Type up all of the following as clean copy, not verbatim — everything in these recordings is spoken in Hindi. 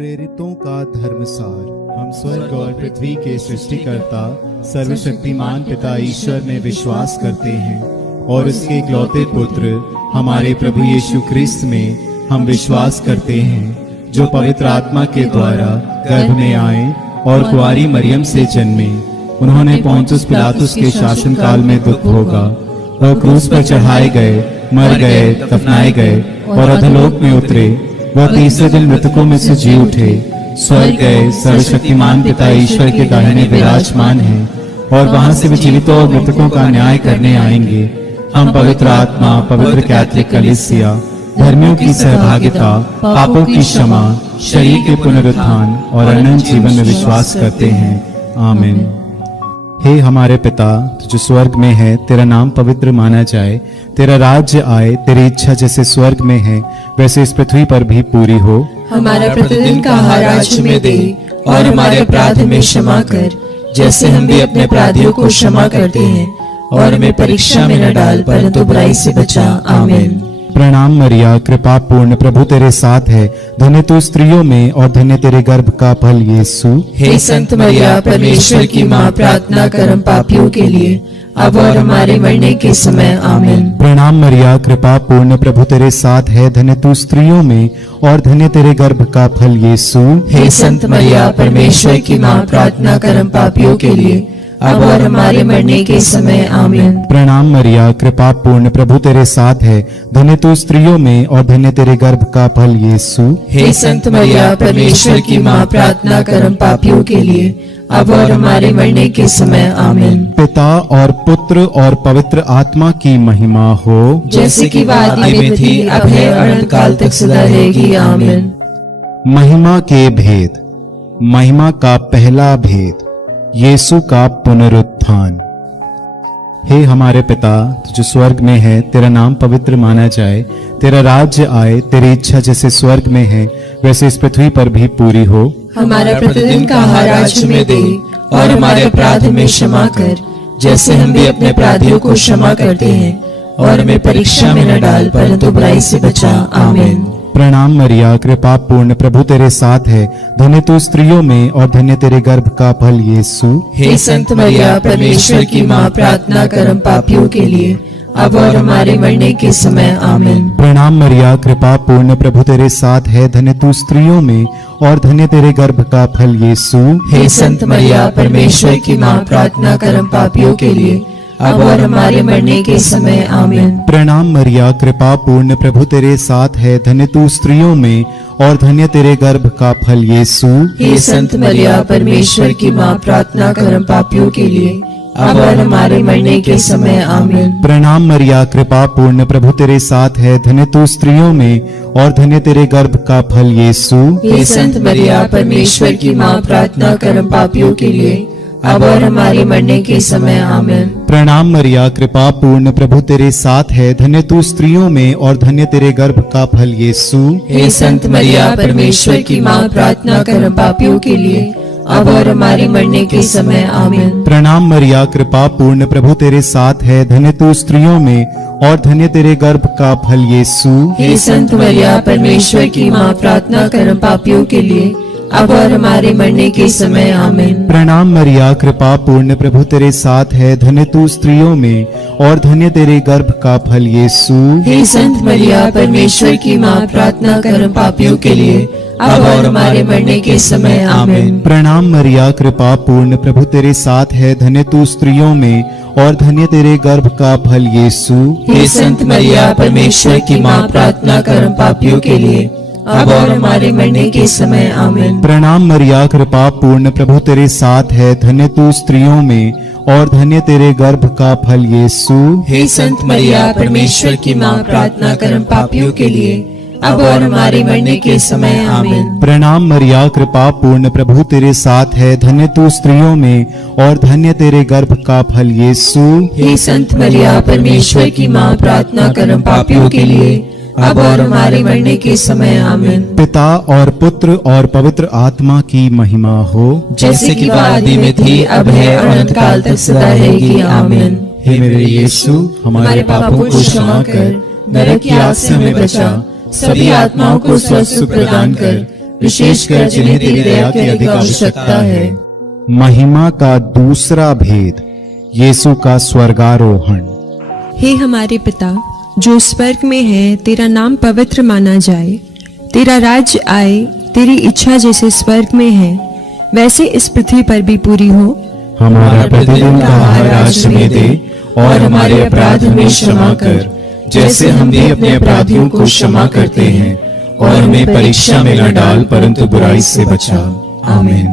प्रेरितों का धर्मसार। हम स्वर्ग और पृथ्वी के सृष्टिकर्ता सर्वशक्तिमान पिता ईश्वर में विश्वास करते हैं और उसके इकलौते पुत्र हमारे प्रभु यीशु क्रिस्त में हम विश्वास करते हैं, जो पवित्र आत्मा के द्वारा गर्भ में आए और कुंवारी मरियम से जन्मे। उन्होंने पोंतुस पिलातुस के शासन काल में दुख भोगा और क्रूस पर चढ़ाए गए, मर गए, दफनाए गए और अधोलोक में उतरे। वह तीसरे दिन मृतकों में से जी उठे, स्वर्ग गए, सर्वशक्तिमान पिता ईश्वर के दाहिने विराजमान हैं और वहां से वे जीवितों और मृतकों का न्याय करने आएंगे। हम पवित्र आत्मा, पवित्र कैथोलिक कलीसिया, धर्मियों की सहभागिता, पापों की क्षमा, शरीर के पुनरुत्थान और अनंत जीवन में विश्वास करते हैं। आमीन। हे हमारे पिता जो स्वर्ग में है, तेरा नाम पवित्र माना जाए, तेरा राज्य आए, तेरी इच्छा जैसे स्वर्ग में है वैसे इस पृथ्वी पर भी पूरी हो। हमारा प्रतिदिन का आहार आज हमें दे और हमारे अपराध हमें क्षमा कर, जैसे हम भी अपने अपराधियों को क्षमा करते हैं, और हमें परीक्षा में न डाल परंतु बुराई से बचा। आमीन। प्रणाम मरिया, कृपा पूर्ण, प्रभु तेरे साथ है, धन्य तू स्त्रियों में और धन्य तेरे गर्भ का फल यीशु। हे संत मरिया, परमेश्वर की माँ, प्रार्थना कर हम पापियों के लिए अब और हमारे मरने के समय। आमीन। प्रणाम मरिया, कृपा पूर्ण, प्रभु तेरे साथ है, धन्य तू स्त्रियों में और धन्य तेरे गर्भ का फल यीशु। हे संत मरिया, परमेश्वर की माँ, प्रार्थना कर हम पापियों के लिए अब और हमारे मरने के समय। आमीन। प्रणाम मरिया, कृपा पूर्ण, प्रभु तेरे साथ है, धन्य तू स्त्रियों में और धन्य तेरे गर्भ का फल यीशु। हे संत मरिया, परमेश्वर की माँ, प्रार्थना कर हम पापियों के लिए अब और हमारे मरने के समय। आमीन। पिता और पुत्र और पवित्र आत्मा की महिमा हो, जैसे कि आदि में थी, अब है, अनंत काल तक सदा रहेगी। आमीन। महिमा के भेद। महिमा का पहला भेद, यीशु का पुनरुत्थान। हे हमारे पिता जो स्वर्ग में है, तेरा नाम पवित्र माना जाए, तेरा राज्य आए, तेरी इच्छा जैसे स्वर्ग में है वैसे इस पृथ्वी पर भी पूरी हो। हमारा प्रतिदिन का आहार आज हमें दे और हमारे अपराध हमें क्षमा कर, जैसे हम भी अपने अपराधियों को क्षमा करते हैं, और हमें परीक्षा में न डाल परंतु बुराई से बचा। आमीन। प्रणाम मरिया, कृपा पूर्ण, प्रभु तेरे साथ है, धन्य तू स्त्रियों में और धन्य तेरे गर्भ का फल यीशु। हे संत मरिया, परमेश्वर की माँ, प्रार्थना कर हम पापियों के लिए अब और हमारे मरने के समय। आमीन। प्रणाम मरिया, कृपा पूर्ण, प्रभु तेरे साथ है, धन्य तू स्त्रियों में और धन्य तेरे गर्भ का फल यीशु। हे संत मरिया, परमेश्वर की माँ, प्रार्थना कर हम पापियों के लिए अब और हमारे मरने के समय। आमीन। प्रणाम मरिया, कृपा पूर्ण, प्रभु तेरे साथ है, धन्य तू स्त्रियों में और धन्य तेरे गर्भ का फल यीशु। हे संत मरिया, परमेश्वर की माँ, प्रार्थना कर हम पापियों के लिए अब और हमारे मरने के समय। आमीन। प्रणाम मरिया, कृपा पूर्ण, प्रभु तेरे साथ है, धन्य तू स्त्रियों में और धन्य तेरे गर्भ का फल यीशु। हे संत मरिया, परमेश्वर की माँ, प्रार्थना कर हम पापियों के लिए अब और हमारे मरने के समय। आमीन। प्रणाम मरिया, कृपा पूर्ण, प्रभु तेरे साथ है, धन्य तू स्त्रियों में और धन्य तेरे गर्भ का फल यीशु। हे संत मरिया, परमेश्वर की माँ, प्रार्थना कर हम पापियों के लिए अब और हमारे मरने के समय। आमीन। प्रणाम मरिया, कृपा पूर्ण, प्रभु तेरे साथ है, धन्य तू स्त्रियों में और धन्य तेरे गर्भ का फल यीशु। हे संत मरिया, परमेश्वर की माँ, प्रार्थना कर हम पापियों के लिए अब और हमारे मरने के समय। आमीन। प्रणाम मरिया, कृपा पूर्ण, प्रभु तेरे साथ है, धन्य तू स्त्रियों में और धन्य तेरे गर्भ का फल यीशु। हे संत मरिया, परमेश्वर की माँ, प्रार्थना कर हम पापियों के लिए अब और हमारे मरने के समय। आमीन। प्रणाम मरिया, कृपा पूर्ण, प्रभु तेरे साथ है, धन्य तू स्त्रियों में और धन्य तेरे गर्भ का फल यीशु। हे संत मरिया, परमेश्वर की माँ, प्रार्थना कर हम पापियों के लिए अब और हमारे मरने के समय। आमीन। प्रणाम मरिया, कृपा पूर्ण, प्रभु तेरे साथ है, धन्य तू स्त्रियों में और धन्य तेरे गर्भ का फल यीशु। हे संत मरिया, परमेश्वर की माँ, प्रार्थना कर हम पापियों के लिए अब और हमारे मरने के समय। आमीन। प्रणाम मरिया, कृपा पूर्ण, प्रभु तेरे साथ है, धन्य तू स्त्रियों में और धन्य तेरे गर्भ का फल यीशु। हे संत मरिया, परमेश्वर की माँ, प्रार्थना कर हम पापियों के लिए अब और हमारे मरने के समय। आमीन। पिता और पुत्र और पवित्र आत्मा की महिमा हो, जैसे कि आदि में थी, अब है, अनंत काल तक सदा रहेगी। आमीन। हे मेरे यीशु, हमारे पापों को क्षमा कर, नरक की आग से हमें बचा, सभी आत्माओं को स्वस्थ प्रदान कर, विशेषकर जिन्हें तेरी दया की अधिक आवश्यकता है। महिमा का दूसरा भेद, यीशु का स्वर्गारोहण। हे हमारे पिता जो स्वर्ग में है, तेरा नाम पवित्र माना जाए, तेरा राज्य आए, तेरी इच्छा जैसे स्वर्ग में है वैसे इस पृथ्वी पर भी पूरी हो। हमारा प्रतिदिन का आहार आज हमें दे, और हमारे अपराध हमें क्षमा कर, जैसे हम भी अपने अपराधियों को क्षमा करते हैं, और हमें परीक्षा में न डाल, परंतु बुराई से बचा। आमीन।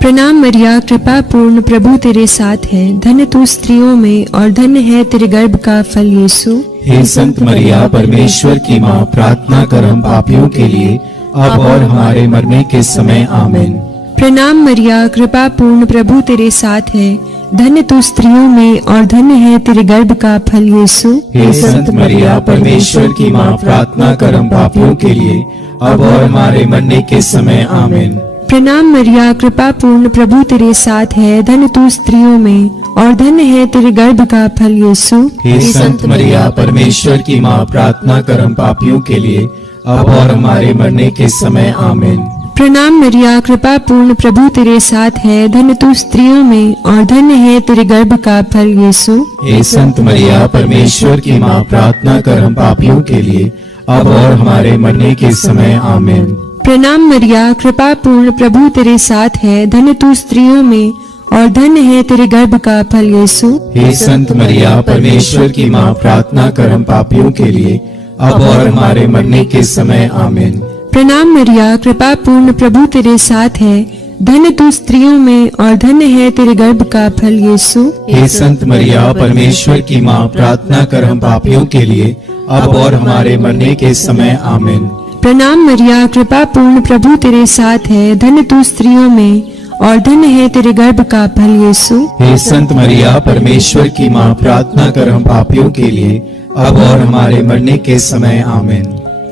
प्रणाम मरिया, कृपा पूर्ण, प्रभु तेरे साथ है, धन्य तू स्त्रियों में और धन्य है तेरे गर्भ का फल यीशु। हे संत मरिया, परमेश्वर की माँ, प्रार्थना कर हम पापियों के लिए, अब और हमारे मरने के समय। आमीन। प्रणाम मरिया, कृपा पूर्ण, प्रभु तेरे साथ है, धन्य तू स्त्रियों में और धन्य है तेरे गर्भ का फल यीशु। हे संत मरिया, परमेश्वर की माँ, प्रार्थना कर हम पापियों के लिए, अब और हमारे मरने के समय। आमीन। प्रणाम मरिया, कृपा पूर्ण, प्रभु तेरे साथ है, धन्य तू स्त्रियों में और धन्य है तेरे गर्भ का फल यीशु। हे संत मरिया, परमेश्वर की माँ, प्रार्थना कर हम पापियों के लिए, अब और हमारे मरने के समय। आमीन। प्रणाम मरिया, कृपा पूर्ण, प्रभु तेरे साथ है, धन्य तू स्त्रियों में और धन्य है तेरे गर्भ का फल यीशु। हे संत मरिया, परमेश्वर की माँ, प्रार्थना कर हम पापियों के लिए, अब और हमारे मरने के समय। आमीन। प्रणाम मरिया, कृपा पूर्ण, प्रभु तेरे साथ है, धन्य तू स्त्रियों में और धन्य है तेरे गर्भ का फल यीशु। हे संत मरिया, परमेश्वर की माँ, प्रार्थना कर हम पापियों के लिए, अब और हमारे मरने के समय। आमीन। प्रणाम मरिया, कृपा पूर्ण, प्रभु तेरे साथ है, धन्य तू स्त्रियों में और धन्य है तेरे गर्भ का फल यीशु। हे संत मरिया, परमेश्वर की माँ, प्रार्थना कर हम पापियों के लिए, अब और हमारे मरने के समय। आमीन। प्रणाम मरिया, कृपा पूर्ण, प्रभु तेरे साथ है, धन्य तू स्त्रियों में और धन्य है तेरे गर्भ का फल यीशु। हे संत मरिया, परमेश्वर की माँ, प्रार्थना कर हम पापियों के लिए, अब और हमारे मरने के समय। आमीन।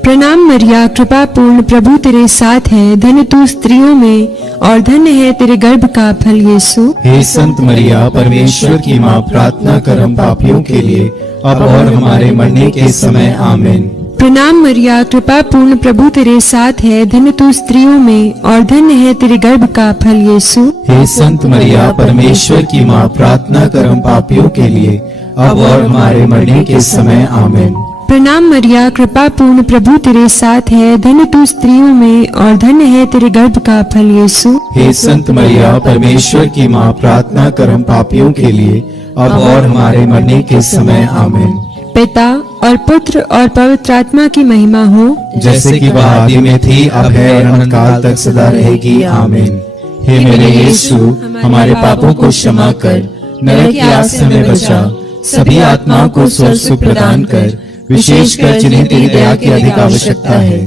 प्रणाम मरिया, कृपा पूर्ण, प्रभु तेरे साथ है, धन्य तू स्त्रियों में और धन्य है तेरे गर्भ का फल यीशु। हे संत मरिया, परमेश्वर की माँ, प्रार्थना कर हम पापियों के लिए, अब और हमारे मरने के समय। आमीन। प्रणाम मरिया, कृपा पूर्ण, प्रभु तेरे साथ है, धन्य तू स्त्रियों में और धन्य है तेरे गर्भ का फल यीशु। हे संत मरिया, परमेश्वर की माँ, प्रार्थना कर हम पापियों के लिए, अब और हमारे मरने के समय। आमीन। प्रणाम मरिया, कृपा पूर्ण, प्रभु तेरे साथ है, धन्य तू स्त्रियों में और धन्य है तेरे गर्भ का फल यीशु। हे संत मरिया, परमेश्वर की माँ, प्रार्थना कर हम पापियों के लिए, अब और हमारे मरने के समय। आमीन। पिता और पुत्र और पवित्र आत्मा की महिमा हो, जैसे कि वह आदि में थी, अब है और अनंत काल तक सदा रहेगी। आमीन। हे मेरे यीशु, हमारे पापों को क्षमा कर, नरक की आग से हमें बचा, सभी आत्माओं को स्वर्ग सुख प्रदान कर, विशेषकर जिन्हें तेरी दया की अधिक आवश्यकता है।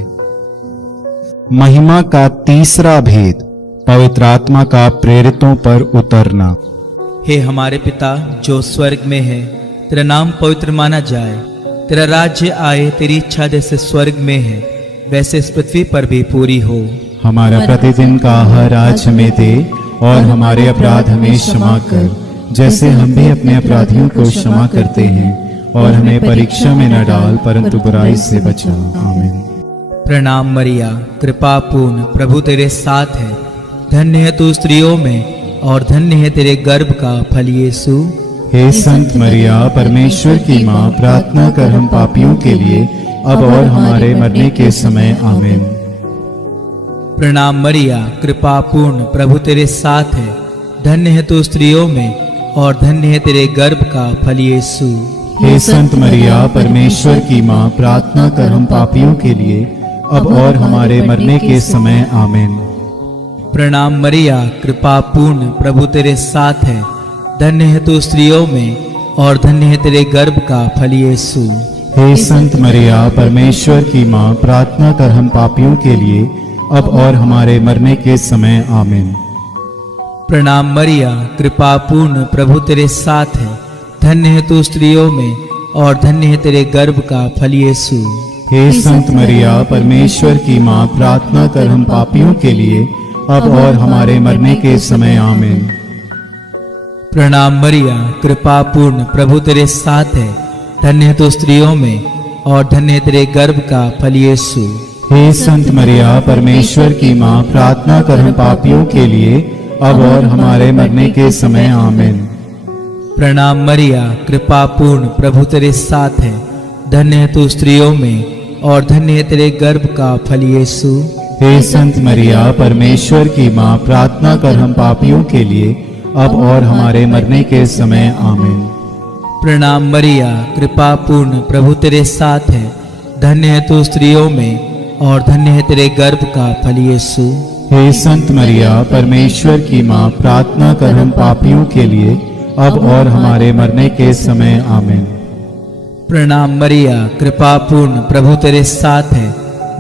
महिमा का तीसरा भेद, पवित्र आत्मा का प्रेरितों पर उतरना। हे हमारे पिता जो स्वर्ग में है, तेरा नाम पवित्र माना जाए, तेरा राज्य आए, तेरी इच्छा जैसे स्वर्ग में है वैसे इस पृथ्वी पर भी पूरी हो। हमारा प्रतिदिन का आहार आज हमें दे, और हमारे अपराध हमें क्षमा कर, जैसे हम भी अपने अपराधियों को क्षमा करते हैं, और हमें परीक्षा में न डाल, परंतु बुराई से बचा। आमीन। प्रणाम मरिया, कृपा पूर्ण, प्रभु तेरे साथ है, धन्य है तू स्त्रियों में और धन्य है तेरे गर्भ का फल यीशु। हे संत मरिया, परमेश्वर की माँ, प्रार्थना कर हम पापियों के लिए, अब और हमारे मरने के समय। आमीन। प्रणाम मरिया, कृपा पूर्ण, प्रभु तेरे साथ है, धन्य है तू स्त्रियों में और धन्य है तेरे गर्भ का फल यीशु। हे संत मरिया, परमेश्वर की माँ, प्रार्थना कर हम पापियों के लिए, अब और हमारे मरने के समय। आमीन। प्रणाम मरिया, कृपा पूर्ण, प्रभु तेरे साथ है, धन्य है तू स्त्रियों में और धन्य है तेरे गर्भ का फल यीशु। हे संत मरिया, परमेश्वर की माँ, प्रार्थना कर हम पापियों के लिए, अब और हमारे मरने के समय। आमीन। प्रणाम मरिया, कृपा पूर्ण, प्रभु तेरे साथ है, धन्य है तू स्त्रियों में और धन्य है तेरे गर्भ का फल यीशु। हे संत मरिया, परमेश्वर की माँ, प्रार्थना कर हम पापियों के लिए, अब और हमारे मरने के समय। आमीन। प्रणाम मरिया, कृपा पूर्ण, प्रभु तेरे साथ है, धन्य है तू स्त्रियों में और धन्य है तेरे गर्भ का फल यीशु। हे संत मरिया परमेश्वर की माँ, प्रार्थना कर हम पापियों के लिए अब और हमारे मरने के समय आमीन। प्रणाम मरिया, कृपा पूर्ण, प्रभु तेरे साथ है। धन्य है तू स्त्रियों में और धन्य है तेरे गर्भ का फल यीशु। हे संत मरिया परमेश्वर की माँ, प्रार्थना कर हम पापियों के लिए अब और हमारे मरने के समय आमीन। प्रणाम मरिया, कृपा पूर्ण, प्रभु तेरे साथ है। धन्य है तू स्त्रियों में और धन्य है तेरे गर्भ का फल यीशु। हे संत मरिया परमेश्वर की माँ, प्रार्थना कर हम पापियों के लिए अब और हमारे मरने के समय आमीन। प्रणाम मरिया, कृपा पूर्ण, प्रभु तेरे साथ है।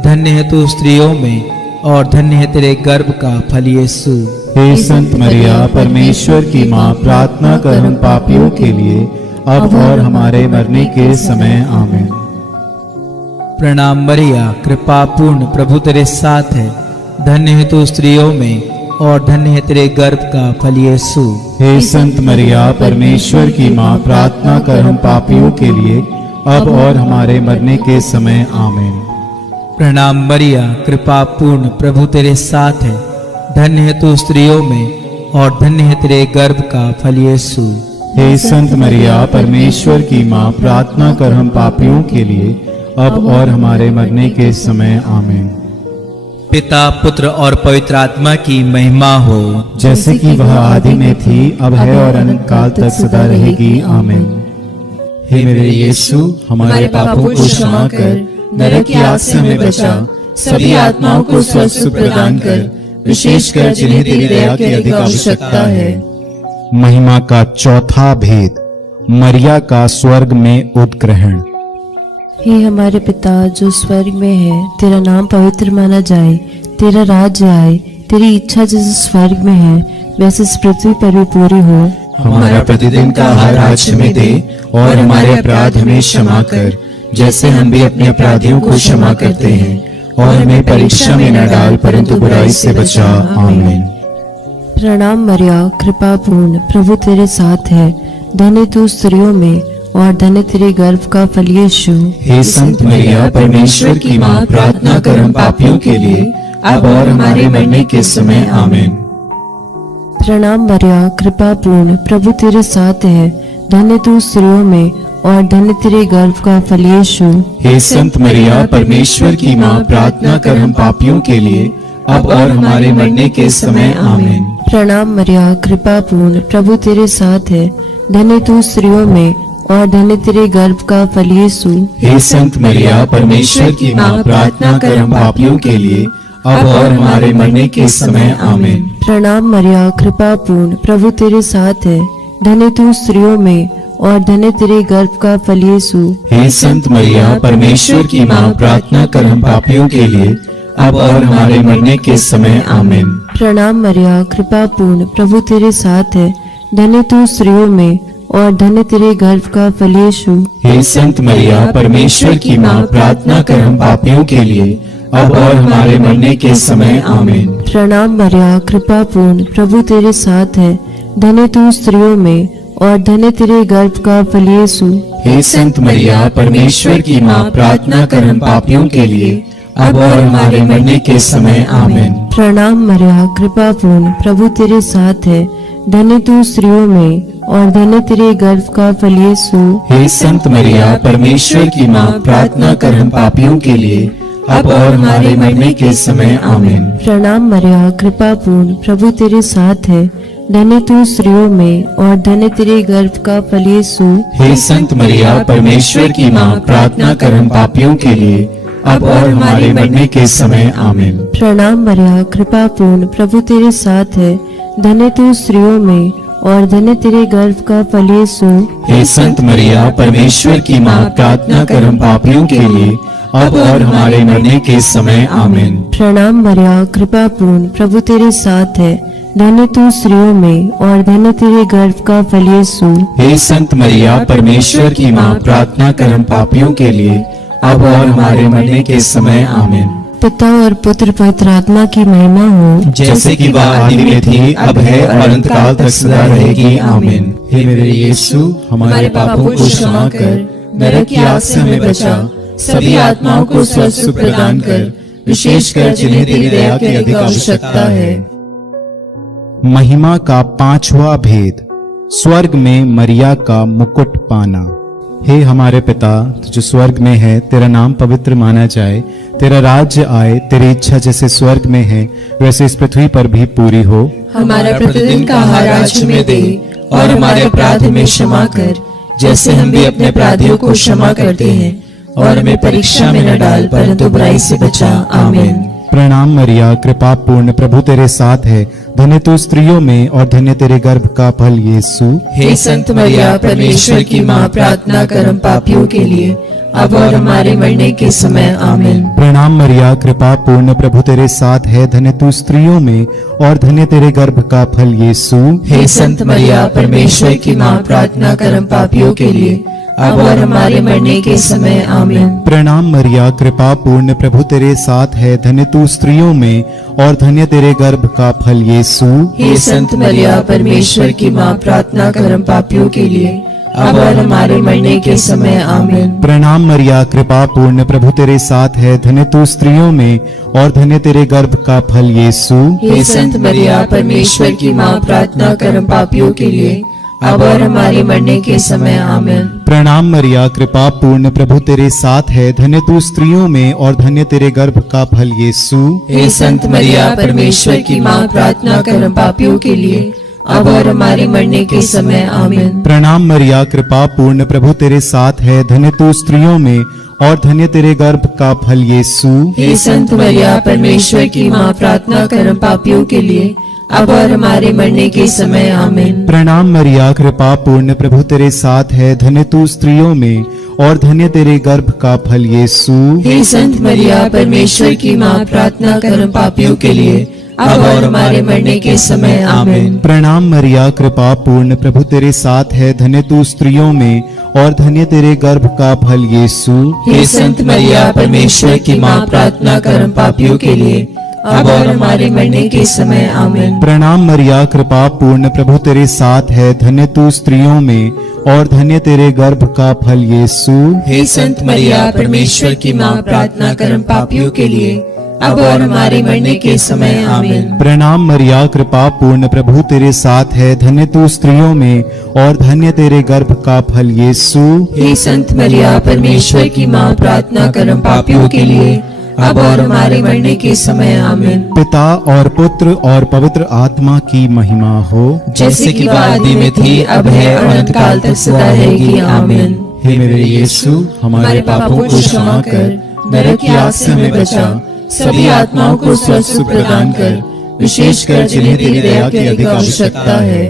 धन्य है तू स्त्रियों में और धन्य है तेरे गर्भ का फल यीशु। हे संत मरिया परमेश्वर की माँ, प्रार्थना कर हम पापियों के लिए अब और हमारे मरने के समय आमीन। प्रणाम मरिया, कृपा पूर्ण, प्रभु तेरे साथ है। धन्य है तू स्त्रियों में और धन्य है तेरे गर्भ का फल यीशु। हे संत मरिया परमेश्वर की माँ, प्रार्थना कर हम पापियों के लिए अब और हमारे मरने के समय आमीन। प्रणाम मरिया, कृपा पूर्ण, प्रभु तेरे साथ है। धन्य है तू स्त्रियों में और धन्य है तेरे गर्भ का फल यीशु। हे संत मरिया परमेश्वर की माँ, प्रार्थना कर हम पापियों के लिए अब और हमारे मरने के समय आमीन। पिता, पुत्र और पवित्र आत्मा की महिमा हो, जैसे कि वह आदि में थी, अब है और अनंत काल तक सदा रहेगी आमीन। हे मेरे यीशु, हमारे पापों को क्षमा कर, नरक की आग से हमें बचा, सभी आत्माओं को स्वस्थ प्रदान कर, विशेषकर जिन्हें तेरी दया की अधिक आवश्यकता है। महिमा का चौथा भेद, मरिया का स्वर्ग में उत्ग्रहण। हे हमारे पिता जो स्वर्ग में है, तेरा नाम पवित्र माना जाए, तेरा राज्य आए, तेरी इच्छा जैसे स्वर्ग में है वैसे इस पृथ्वी पर भी पूरी हो। हमारा प्रतिदिन का आहार आज हमें दे और हमारे अपराध हमें क्षमा कर, जैसे हम भी अपने अपराधियों को क्षमा करते हैं, और हमें परीक्षा में न डाल परंतु बुराई से बचा आमीन। प्रणाम मरिया, कृपा पूर्ण, प्रभु तेरे साथ है। धन्य तू स्त्रियों में और धन्य तेरे गर्भ का फल यीशु। हे संत मरिया परमेश्वर की माँ, प्रार्थना कर हम पापियों के लिए अब और हमारे मरने के समय आमीन। प्रणाम मरिया, कृपा पूर्ण, प्रभु तेरे साथ है। धन्य तू स्त्रियों में और धन्य तेरे गर्भ का फल यीशु। हे संत मरिया परमेश्वर की माँ, प्रार्थना कर हम पापियों के लिए अब और हमारे मरने के समय आमीन। प्रणाम मरिया, कृपा पूर्ण, प्रभु तेरे साथ है। धन्य तू स्त्रियों में और धन्य तेरे गर्भ का फल यीशु। हे संत मरिया परमेश्वर की माँ, प्रार्थना कर हम पापियों के लिए अब और हमारे मरने के समय आमीन। प्रणाम मरिया, कृपा पूर्ण, प्रभु तेरे साथ है। धन्य तू स्त्रियों में और धन्य तेरे गर्भ का फल यीशु। हे संत मरिया परमेश्वर की माँ, प्रार्थना कर हम पापियों के लिए अब और हमारे मरने के समय आमीन। प्रणाम मरिया, कृपा पूर्ण, प्रभु तेरे साथ है। धन्य तू स्त्रियों में और धन्य तेरे गर्भ का फल यीशु। हे संत मरिया परमेश्वर की माँ, प्रार्थना कर हम पापियों के लिए अब और हमारे मरने के समय आमीन। प्रणाम मरिया, कृपा पूर्ण, प्रभु तेरे साथ है। धन्य तू स्त्रियों में और धन्य तेरे गर्भ का फल यीशु। हे संत मरिया परमेश्वर की माँ, प्रार्थना कर हम पापियों के लिए अब और हमारे मरने के समय आमीन। प्रणाम मरिया, कृपा पूर्ण, प्रभु तेरे साथ है। धन्य तू स्त्रियों में और धन्य तेरे गर्भ का फल यीशु। हे संत मरिया परमेश्वर की माँ, प्रार्थना कर हम पापियों के लिए अब और हमारे मरने के समय आमीन। प्रणाम मरिया, कृपा पूर्ण, प्रभु तेरे साथ है। धन्य तू स्त्रियों में और धन्य तेरे गर्भ का फल यीशु। हे संत मरिया परमेश्वर की माँ, प्रार्थना कर हम पापियों के लिए अब और हमारे मरने के समय आमीन। प्रणाम मरिया, कृपा पूर्ण, प्रभु तेरे साथ है। धन्य तू स्त्रियों में और धन्य तेरे गर्भ का फल यीशु। हे संत मरिया परमेश्वर की माँ, प्रार्थना कर हम पापियों के लिए अब और हमारे मरने के समय आमीन। प्रणाम मरिया, कृपा पूर्ण, प्रभु तेरे साथ है। धन्य तू स्त्रियों में और धन्य तेरे गर्भ का फल यीशु। हे संत मरिया परमेश्वर की माँ, प्रार्थना कर हम पापियों के लिए अब और हमारे मरने के समय आमीन। पिता और पुत्र पवित्र आत्मा की महिमा हो, जैसे कि वह आदि में थी, अब है और अनंत काल तक सदा रहेगी आमीन। हे मेरे यीशु, हमारे पापों को क्षमा कर, नरक की आग से हमें बचा, सभी आत्माओं को स्वस्थ प्रदान कर, विशेषकर जिन्हें तेरी दया की अधिक आवश्यकता है। महिमा का पांचवा भेद, स्वर्ग में मरिया का मुकुट पाना। हे हमारे पिता, तू जो स्वर्ग में है, तेरा नाम पवित्र माना जाए, तेरा राज्य आए, तेरी इच्छा जैसे स्वर्ग में है वैसे इस पृथ्वी पर भी पूरी हो। हमारा प्रतिदिन का आहार आज हमें दे, और हमारे अपराध में क्षमा कर, जैसे हम भी अपने अपराधियों को क्षमा करते हैं, और हमें परीक्षा में न डाल, परंतु बुराई से बचा। आमीन। प्रणाम मरिया, कृपा पूर्ण, प्रभु तेरे साथ है, धन्य तू स्त्रियों में और धन्य तेरे गर्भ का फल यीशु। हे संत मरिया, परमेश्वर की माँ, प्रार्थना कर हम पापियों के लिए, अब और हमारे मरने के समय। आमीन। प्रणाम मरिया, कृपा पूर्ण, प्रभु तेरे साथ है, धन्य तू स्त्रियों में और धन्य तेरे गर्भ का फल यीशु। हे संत मरिया, परमेश्वर की माँ, प्रार्थना कर हम पापियों के लिए, अब और हमारे मरने के समय। आमीन। प्रणाम मरिया, कृपा पूर्ण, प्रभु तेरे साथ है, धन्य तू स्त्रियों में और धन्य तेरे गर्भ का फल यीशु। हे संत मरिया, परमेश्वर की माँ, प्रार्थना कर हम पापियों के लिए, अब और हमारे मरने के समय। आमीन। प्रणाम मरिया, कृपा पूर्ण, प्रभु तेरे साथ है, धन्य तू स्त्रियों में और धन्य तेरे गर्भ का फल यीशु। हे संत मरिया, परमेश्वर की माँ, प्रार्थना कर हम पापियों के लिए, अब और हमारे मरने के समय। आमीन। प्रणाम मरिया, कृपा पूर्ण, प्रभु तेरे साथ है, धन्य तू स्त्रियों में और धन्य तेरे गर्भ का फल यीशु। हे संत मरिया, परमेश्वर की माँ, प्रार्थना कर हम पापियों के लिए, अब और हमारे मरने के समय। आमीन। प्रणाम मरिया, कृपा पूर्ण, प्रभु तेरे साथ है, धन्य तू स्त्रियों में और धन्य तेरे गर्भ का फल यीशु। हे संत मरिया, परमेश्वर की माँ, प्रार्थना कर हम पापियों के लिए, अब और हमारे मरने के समय। आमीन। प्रणाम मरिया, कृपा पूर्ण, प्रभु तेरे साथ है, धन्य तू स्त्रियों में और धन्य तेरे गर्भ का फल यीशु। हे संत मरिया, परमेश्वर की माँ, प्रार्थना कर हम पापियों के लिए, अब और हमारे मरने के समय। आमीन। प्रणाम मरिया, कृपा पूर्ण, प्रभु तेरे साथ है, धन्य तू स्त्रियों में और धन्य तेरे गर्भ का फल यीशु। हे संत मरिया, परमेश्वर की माँ, प्रार्थना कर हम पापियों के लिए, अब और हमारे मरने के समय। आमीन। प्रणाम मरिया, कृपा पूर्ण, प्रभु तेरे साथ है, धन्य तू स्त्रियों में और धन्य तेरे गर्भ का फल यीशु। हे संत मरिया, परमेश्वर की माँ, प्रार्थना कर हम पापियों के लिए, अब और हमारे मरने के समय। आमीन। प्रणाम मरिया, कृपा पूर्ण, प्रभु तेरे साथ है, धन्य तू स्त्रियों में और धन्य तेरे गर्भ का फल यीशु। हे संत मरिया, परमेश्वर की माँ, प्रार्थना कर हम पापियों के लिए, अब और हमारे मरने के समय। आमीन। पिता और पुत्र और पवित्र आत्मा की महिमा हो, जैसे कि वह आदि में थी, अब है और अनंत काल तक सदा रहेगी। आमीन। हे मेरे यीशु, हमारे पापों को क्षमा कर, नरक की आग से हमें बचा, सभी आत्माओं को स्वर्ग सुख प्रदान कर, विशेषकर जिन्हें तेरी दया की अधिक आवश्यकता है।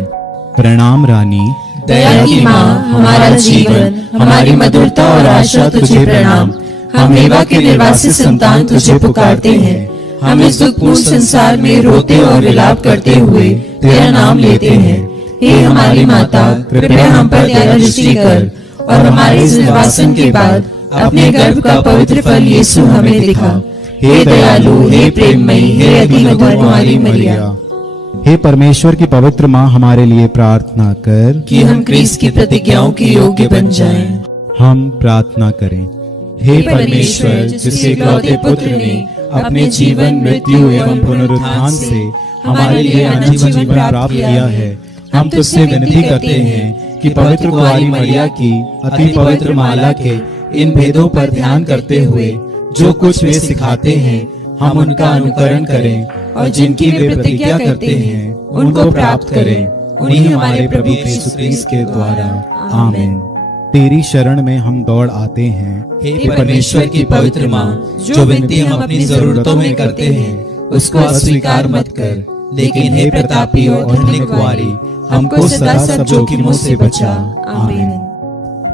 प्रणाम रानी, दया की माँ, हमारा जीवन, हमारी मधुरता और आशा तुझे प्रणाम। हम एवा के निर्वासित संतान तुझे पुकारते हैं, हम इस दुखपूर्ण संसार में रोते और विलाप करते हुए तेरा नाम लेते हैं। हे हमारी माता, कृपया हम पर दया दृष्टि कर, और हमारे इस निर्वासन के बाद अपने गर्भ का पवित्र फल यीशु हमें दिखा। हे दयालु, हे प्रेममयी, हे अति मधुर कुमारी मरिया, हे परमेश्वर की पवित्र माँ, हमारे लिए प्रार्थना कर कि हम क्रिस्त की प्रतिज्ञाओं के योग्य बन जाएं। हम प्रार्थना करें। हे परमेश्वर, जिसके इकलौते पुत्र ने अपने जीवन, मृत्यु एवं पुनरुत्थान से हमारे लिए अनंत जीवन प्राप्त किया है, हम तुझसे विनती करते हैं कि पवित्र कुंवारी मरिया की अति पवित्र माला के इन भेदों पर ध्यान करते हुए जो कुछ वे सिखाते हैं, हम उनका अनुकरण करें, और जिनकी वे प्रतिज्ञा करते हैं उनको प्राप्त करें, उन्हीं हमारे प्रभु यीशु क्रिस्त के द्वारा। आमीन। तेरी शरण में हम दौड़ आते हैं। हे परमेश्वर की पवित्र माँ, जो विनती हम अपनी जरूरतों में करते हैं उसको अस्वीकार मत कर, लेकिन हे प्रतापी और धन्य कुंवारी, हमको सदा सब जोखिमों से बचा। आमीन।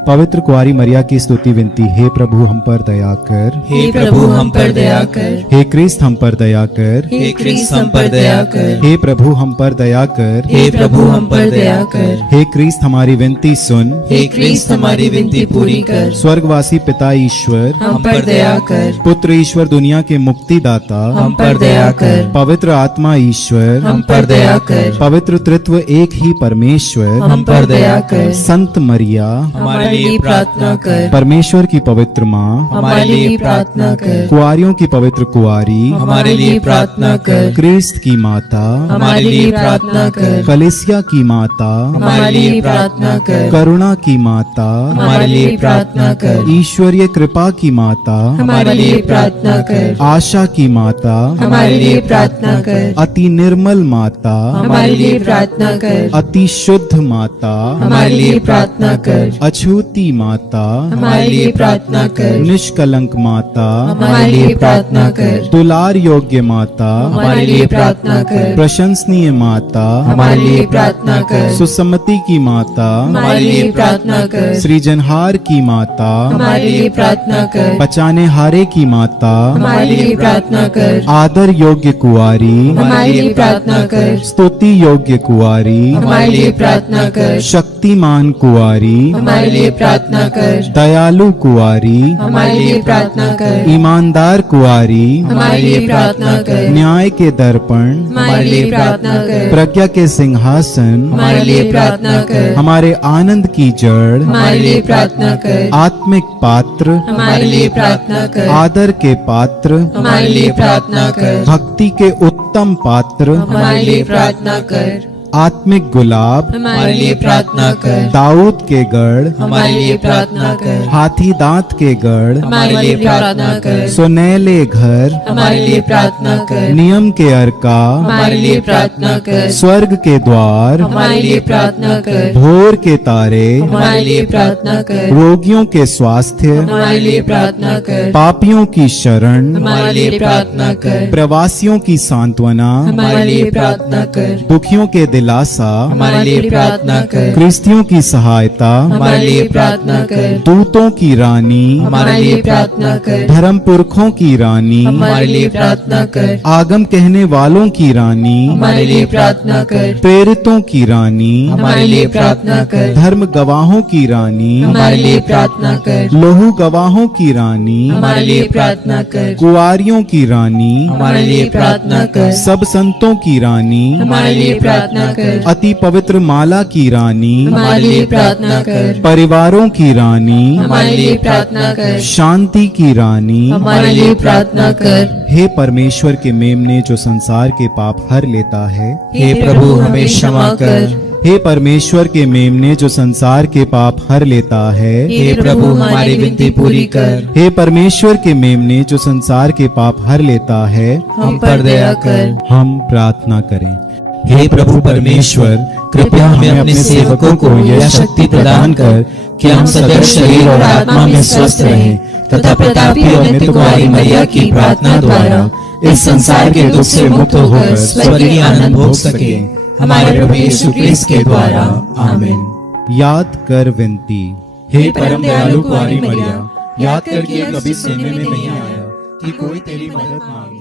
पवित्र कुंवारी मरिया की स्तुति विनती। हे प्रभु हम पर दया कर, हे प्रभु हम पर दया कर, हे क्रिस्त हम पर दया कर, हे क्रिस्त हम पर दया कर, हे प्रभु हम पर दया कर, हे प्रभु हम पर दया कर, हे क्रिस्त हमारी विनती सुन, हे क्रिस्त हमारी विनती पूरी कर, स्वर्गवासी पिता ईश्वर हम पर दया कर, पुत्र ईश्वर दुनिया के मुक्तिदाता हम पर दया कर, पवित्र आत्मा ईश्वर हम पर दया कर, पवित्र तृत्व एक ही परमेश्वर हम पर दया कर, संत मरिया हमारे हमारे लिए प्रार्थना कर। परमेश्वर की पवित्र माँ, हमारे लिए प्रार्थना कर। कुआरियों की पवित्र कुआरी, हमारे लिए प्रार्थना कर। क्रिस्त की माता, हमारे लिए प्रार्थना कर। कलीसिया की माता, हमारे लिए प्रार्थना कर। करुणा की माता, हमारे लिए प्रार्थना कर। ईश्वरीय कृपा की माता, हमारे लिए प्रार्थना कर। आशा की माता, हमारे लिए प्रार्थना कर। अति निर्मल माता, हमारे लिए प्रार्थना कर। अति शुद्ध माता, हमारे लिए प्रार्थना कर। अछूती माता, हमारे लिए प्रार्थना कर। निष्कलंक माता, हमारे लिए प्रार्थना कर। दुलार योग्य माता, हमारे लिए प्रार्थना कर। प्रशंसनीय माता, हमारे लिए प्रार्थना कर। सुसम्मति की माता, हमारे लिए प्रार्थना कर। सृजनहार की माता, हमारे लिए प्रार्थना कर। बचाने हारे की माता, हमारे लिए प्रार्थना कर। आदर योग्य कुआरी, हमारे लिए प्रार्थना कर। स्तुति योग्य कुआरी, हमारे लिए प्रार्थना कर। शक्तिमान कुआरी, हमारे लिए प्रार्थना कर। दयालु कुआरी, हमारे लिए प्रार्थना कर। ईमानदार कुआरी, हमारे लिए प्रार्थना कर। न्याय के दर्पण, हमारे लिए प्रार्थना कर। प्रज्ञा के सिंहासन, हमारे लिए प्रार्थना कर। हमारे आनंद की जड़, हमारे लिए प्रार्थना कर। आत्मिक पात्र, हमारे लिए प्रार्थना कर। आदर के पात्र, हमारे लिए प्रार्थना कर। भक्ति के उत्तम पात्र, हमारे लिए प्रार्थना कर। आत्मिक गुलाब, हमारे लिए प्रार्थना कर। दाऊद के गढ़, हमारे लिए प्रार्थना कर। हाथी दांत के गढ़, हमारे लिए प्रार्थना कर। सुनहले घर, हमारे लिए प्रार्थना कर। नियम के अर्का, हमारे लिए प्रार्थना कर। स्वर्ग के द्वार, हमारे लिए प्रार्थना कर। भोर के तारे, हमारे लिए प्रार्थना कर। रोगियों के स्वास्थ्य, हमारे लिए प्रार्थना कर। पापियों की शरण, हमारे लिए प्रार्थना कर। प्रवासियों की सांत्वना, हमारे लिए प्रार्थना कर। दुखियों के दिलासा, हमारे लिए प्रार्थना कर। क्रिस्तियों की सहायता, हमारे लिए प्रार्थना कर। दूतों की रानी, हमारे लिए प्रार्थना कर। धर्म पुरखों की रानी, हमारे लिए प्रार्थना कर। आगम कहने वालों की रानी, हमारे लिए प्रार्थना कर। प्रेरितों की रानी, हमारे लिए प्रार्थना कर। धर्म गवाहों की रानी, हमारे लिए प्रार्थना कर। लोहू गवाहों की रानी, हमारे लिए प्रार्थना कर। कुआरियों की रानी, हमारे लिए प्रार्थना कर। सब संतों की रानी, हमारे लिए प्रार्थना कर। अति पवित्र माला की रानी, हमारे लिए प्रार्थना कर। परिवारों की रानी, हमारे लिए प्रार्थना कर। शांति की रानी, हमारे लिए प्रार्थना कर। हे परमेश्वर के मेमने जो संसार के पाप हर लेता है, हे प्रभु हमें क्षमा कर। हे परमेश्वर के मेमने जो संसार के पाप हर लेता है, हे प्रभु हमारी विनती पूरी कर। हे परमेश्वर के मेमने जो संसार के पाप हर लेता है, हम पर दया कर। हम प्रार्थना करें। हे प्रभु परमेश्वर, कृपया हमें अपने सेवकों को यह शक्ति प्रदान कर कि हम सदैव शरीर और आत्मा में स्वस्थ रहें तथा प्रतापी और नित्य कुमारी मैया की प्रार्थना द्वारा इस संसार के दुख से मुक्त होकर स्वर्गीय आनंद भोग सके। हमारे प्रभु यीशु क्रिस्त के द्वारा, आमीन। याद कर विनती। हे परम दयालु कुमारी मैया, याद कर कि यह कभी सुनने में नहीं आया कि कोई तेरी मदद मांगे।